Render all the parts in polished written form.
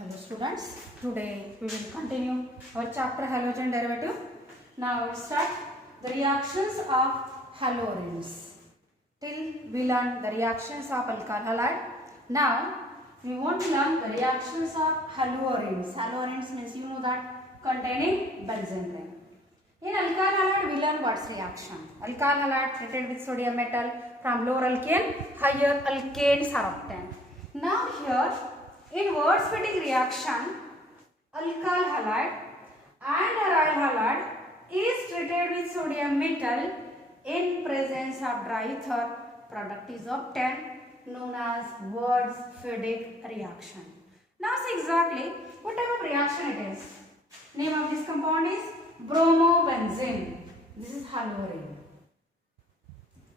Hello students, today we will continue our chapter halogen derivative. Now we start the reactions of halogens. Till we learn the reactions of alkyl halide. Now we want to learn the reactions of halogens. Halogens means you know that containing benzene ring. In alkyl halide we learn what's reaction. Alkyl halide treated with sodium metal from lower alkane, higher alkanes are obtained. Now here in Wurtz-Fittig reaction, alkyl halide and aryl halide is treated with sodium metal in presence of dry ether. Product is obtained known as Wurtz-Fittig reaction. Now see exactly what type of reaction it is. Name of this compound is bromobenzene. This is halorine.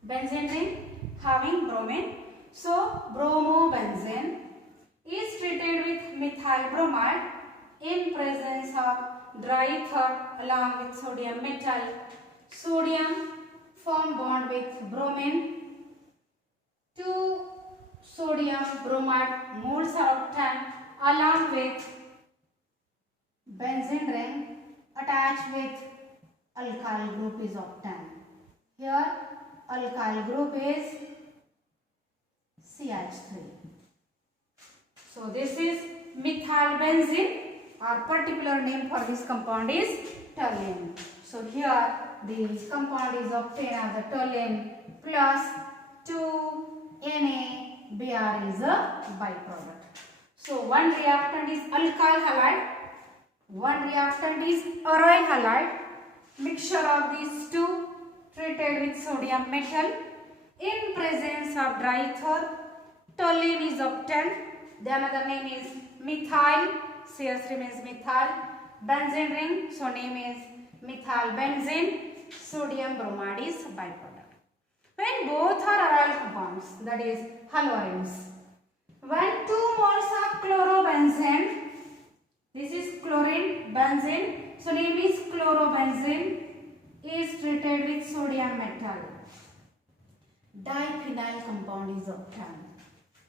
Benzene ring having bromine. So bromobenzene is treated with methyl bromide in presence of dry ether along with sodium metal. Sodium form bond with bromine. 2 sodium bromide moles are obtained along with benzene ring attached with alkyl group is obtained. Here alkyl group is CH3. So this is methylbenzene. Our particular name for this compound is toluene. So here this compound is obtained as a toluene plus 2NaBr is a byproduct. So one reactant is alkyl halide, one reactant is aryl halide. Mixture of these two treated with sodium metal in presence of dry ether. Toluene is obtained. The another name is methyl. CH3 means methyl. Benzene ring. So name is methylbenzene. Sodium bromide is byproduct. When both are aryl compounds, that is halogens. When 2 moles of chlorobenzene, this is chlorine, benzene. So name is chlorobenzene is treated with sodium metal. Diphenyl compound is obtained.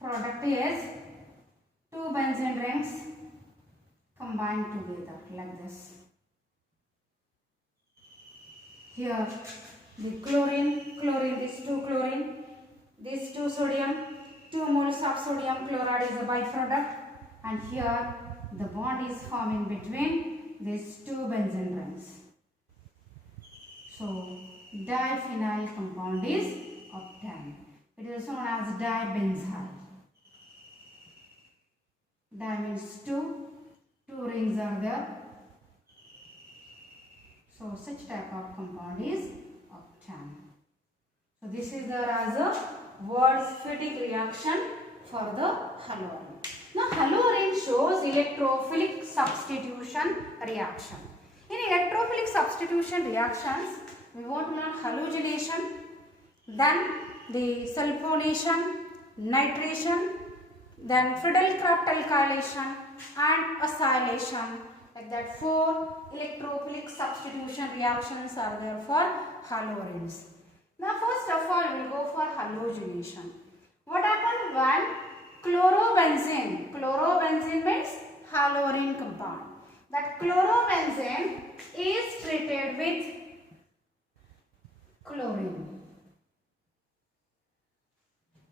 Product is 2 benzene rings combined together like this. Here the chlorine, these 2 sodium, 2 moles of sodium chloride is a byproduct, and here the bond is forming between these 2 benzene rings. So diphenyl compound is obtained. It is known as dibenzyl. Di means 2 rings are there. So such type of compound is obtained. So this is there as a Wurtz-Fittig reaction for the halorine. Now halorine shows electrophilic substitution reaction. In electrophilic substitution reactions, we want to learn halogenation, then the sulfonation, nitration, then Friedel-Crafts alkylation and acylation. Like that 4 electrophilic substitution reactions are there for halorines. Now first of all we will go for halogenation. What happens when chlorobenzene means halorine compound. That chlorobenzene is treated with chlorine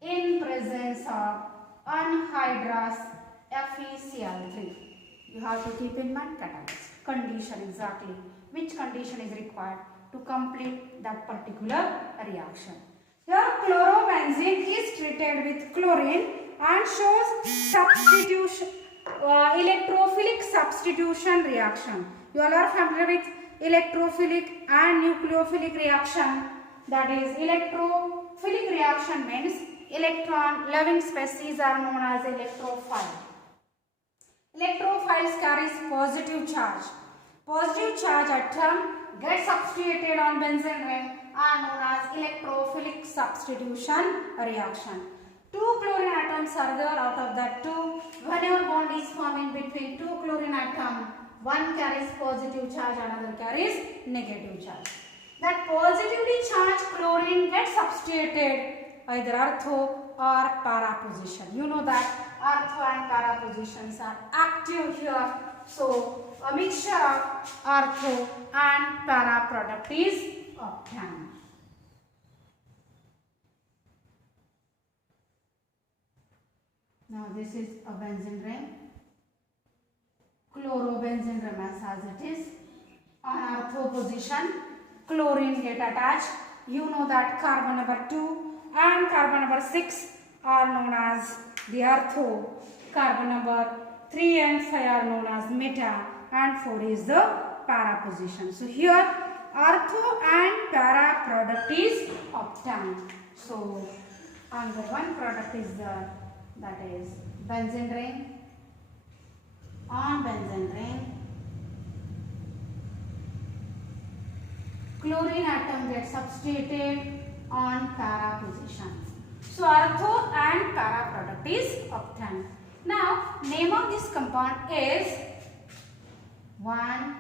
in presence of anhydrous FeCl3. You have to keep in mind catalyst condition exactly. Which condition is required to complete that particular reaction. Here chlorobenzene is treated with chlorine and shows substitution, electrophilic substitution reaction. You all are familiar with electrophilic and nucleophilic reaction. That is electrophilic reaction means electron loving species are known as electrophile. Electrophiles carries positive charge. Positive charge atom gets substituted on benzene ring are known as electrophilic substitution reaction. 2 chlorine atoms are there. Out of that 2, whenever bond is forming between 2 chlorine atom, one carries positive charge, another carries negative charge. That positively charged chlorine gets substituted either ortho or para position. You know that ortho and para positions are active here. So a mixture of ortho and para product is obtained. Now this is a benzene ring. Chlorobenzene remains as it is. On ortho position, chlorine get attached. You know that carbon number 2 and carbon number 6 are known as the ortho. Carbon number 3 and 5 are known as meta, and 4 is the para position. So here ortho and para product is obtained. So another one product is that is benzene ring. On benzene ring, chlorine atom gets substituted on para position. So ortho and para product is obtained. Now name of this compound is 1,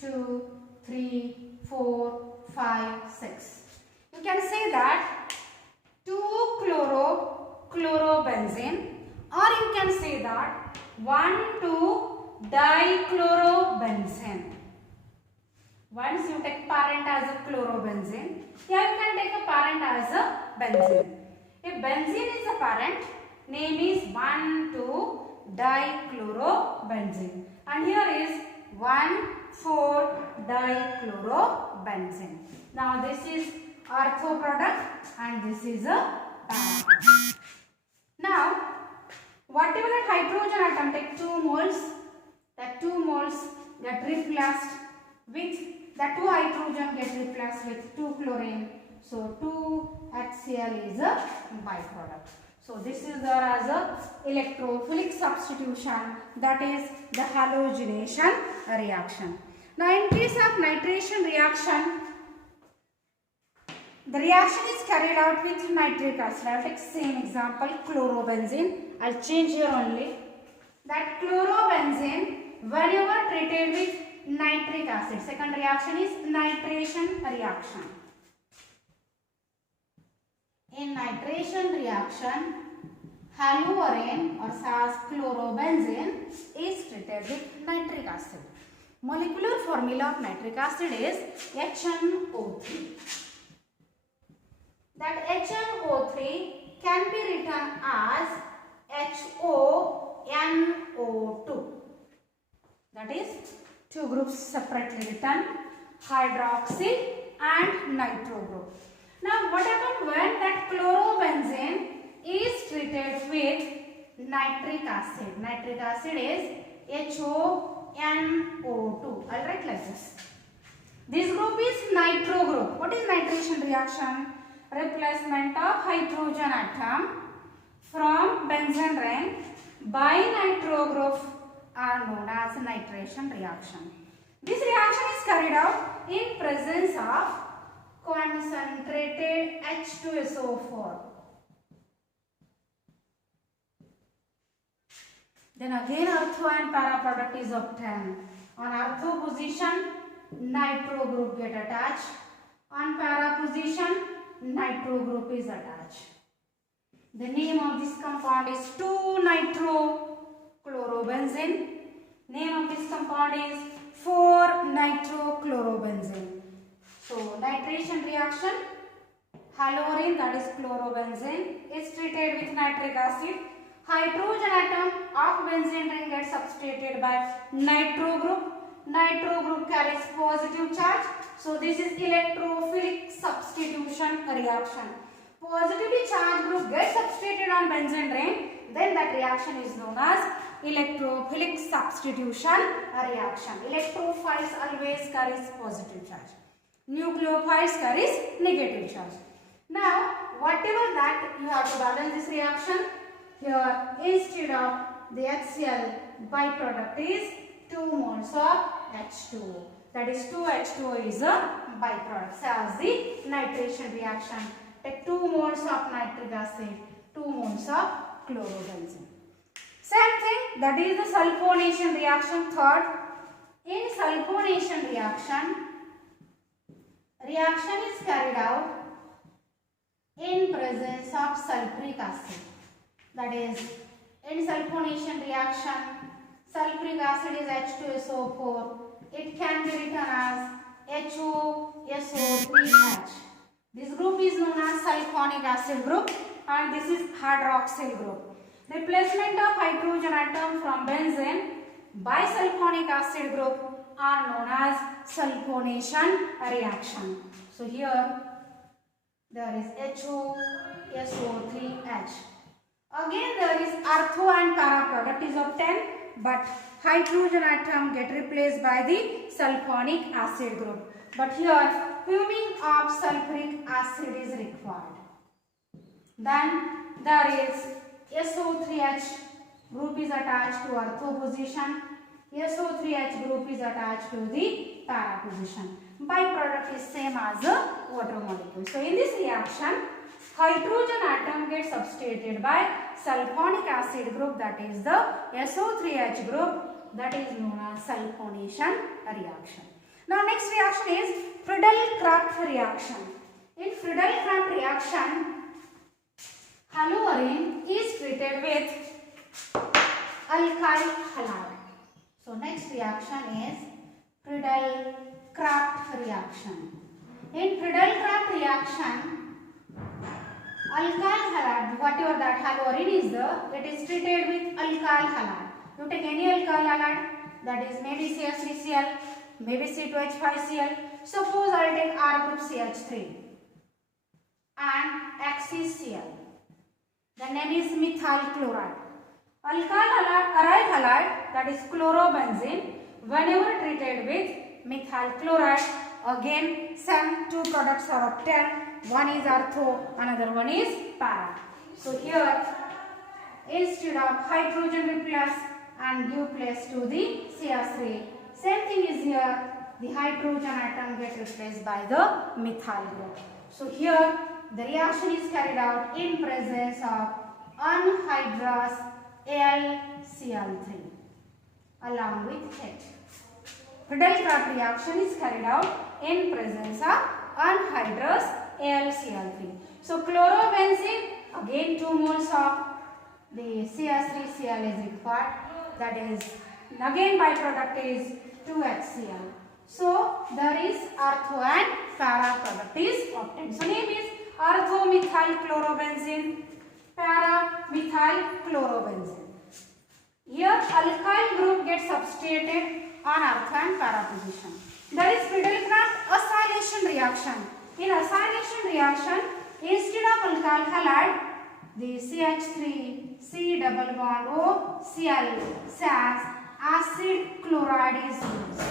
2, 3, 4, 5, 6. You can say that 2-chlorobenzene, or you can say that 1,2-dichlorobenzene. Once you take parent as a chlorobenzene, here you can take a parent as a benzene. If benzene is a parent, name is 1,2-dichlorobenzene, and here is 1,4-dichlorobenzene. Now this is ortho product and this is a para. Now whatever that hydrogen atom take 2 moles, that 2 moles get replaced with the 2 hydrogen get replaced with 2 chlorine. So 2 HCl is a byproduct. So this is there as a electrophilic substitution, that is the halogenation reaction. Now in case of nitration reaction, the reaction is carried out with nitric acid. I will take same example, chlorobenzene. I will change here only. That chlorobenzene, whenever treated with nitric acid, second reaction is nitration reaction. In nitration reaction, haloarine or SAS chlorobenzene is treated with nitric acid. Molecular formula of nitric acid is HNO3. That HNO3 can be written as HONO2. That is 2 groups separately written, hydroxyl and nitro group. Now what happens when that chlorobenzene is treated with nitric acid? Nitric acid is HONO2. I'll write like this. This group is nitro group. What is nitration reaction? Replacement of hydrogen atom from benzene ring by nitro group are known as nitration reaction. This reaction is carried out in presence of concentrated H2SO4. Then again ortho and para product is obtained. On ortho position, nitro group get attached. On para position, nitro group is attached. The name of this compound is 2-nitrochlorobenzene. Name of this compound is 4-nitrochlorobenzene. So nitration reaction, haloarine, that is chlorobenzene, is treated with nitric acid. Hydrogen atom of benzene ring gets substituted by nitro group. Nitro group carries positive charge. So this is electrophilic substitution reaction. Positively charged group gets substituted on benzene ring, then that reaction is known as electrophilic substitution reaction. Electrophiles always carries positive charge. Nucleophiles carries negative charge. Now whatever that you have to balance this reaction, here instead of the HCl byproduct is 2 moles of H2O. That is 2H2O is a byproduct. So as the nitration reaction, take 2 moles of nitric acid, 2 moles of chlorobenzene. Same thing, that is the sulfonation reaction. Third, in sulfonation reaction, reaction is carried out in presence of sulfuric acid. that is in sulfonation reaction, sulfuric acid is H2SO4. It can be written as HOSO3H. This group is known as sulfonic acid group and this is hydroxyl group. Replacement of hydrogen atom from benzene by sulfonic acid group are known as sulfonation reaction. So here there is HOSO3H. Again there is ortho and para product is obtained, but hydrogen atom get replaced by the sulfonic acid group. But here fuming of sulfuric acid is required. Then there is SO3H group is attached to ortho position. SO3H group is attached to the para position. Byproduct is same as a water molecule. So in this reaction, hydrogen atom gets substituted by sulfonic acid group, that is the SO3H group, that is known as sulfonation reaction. Now next reaction is Friedel-Crafts reaction. In Friedel-Crafts reaction, haloarine is treated with alkyl halide. So next reaction is Friedel-Crafts reaction. In Friedel-Crafts reaction, alkyl halide, whatever that haloarine is there, it is treated with alkyl halide. You take any alkyl halide, that is maybe CH3Cl, maybe C2H5Cl. Suppose I will take R group CH3 and XCCl. The name is methyl chloride. Alkyl halide, that is chlorobenzene, whenever treated with methyl chloride, again same two products are obtained. One is ortho, another one is para. So here, instead of hydrogen replace and give place to the CH3, same thing is here. The hydrogen atom gets replaced by the methyl group. So here, the reaction is carried out in presence of anhydrous AlCl3 along with H. Friedel-Crafts reaction is carried out in presence of anhydrous AlCl3. So chlorobenzene, again 2 moles of the CH3Cl is required. That is, again byproduct is 2HCl. So there is ortho and para product is obtained. So name is ortho methyl chlorobenzene, para methyl chlorobenzene. Here alkyl group gets substituted on ortho and para position. There is Friedel-Crafts acylation reaction. In acylation reaction, instead of alkyl halide, the CH3 C double bond O Cl SAS acid chloride is used.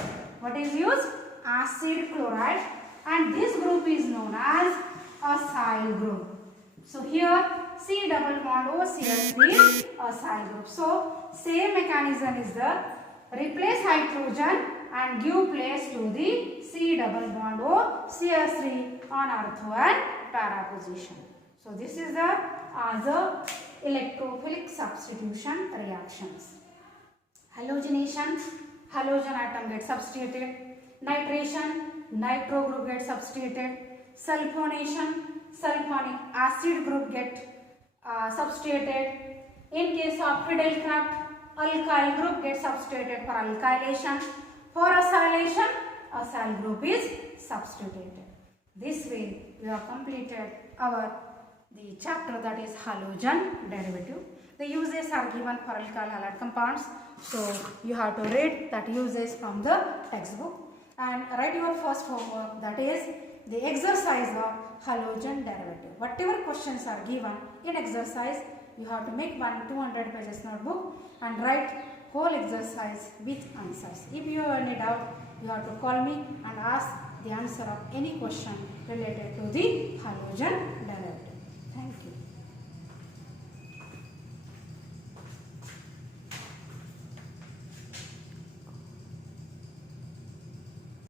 What is used? Acid chloride, and this group is known as acyl group. So here C double bond O CH3 is acyl group. So same mechanism is there. Replace hydrogen and give place to the C double bond O CH3 on ortho and para position. So this is the other electrophilic substitution reactions. Halogenation, halogen atom gets substituted. Nitration, nitro group gets substituted. Sulfonation, sulfonic acid group get substituted. In case of Friedel-Crafts, alkyl group gets substituted for alkylation. For acylation, acyl group is substituted. This way we have completed the chapter, that is halogen derivative. The uses are given for alkyl halide compounds. So you have to read that uses from the textbook and write your first homework, that is the exercise of halogen derivative. Whatever questions are given in exercise, you have to make 200 pages notebook and write whole exercise with answers. If you have any doubt, you have to call me and ask the answer of any question related to the halogen derivative.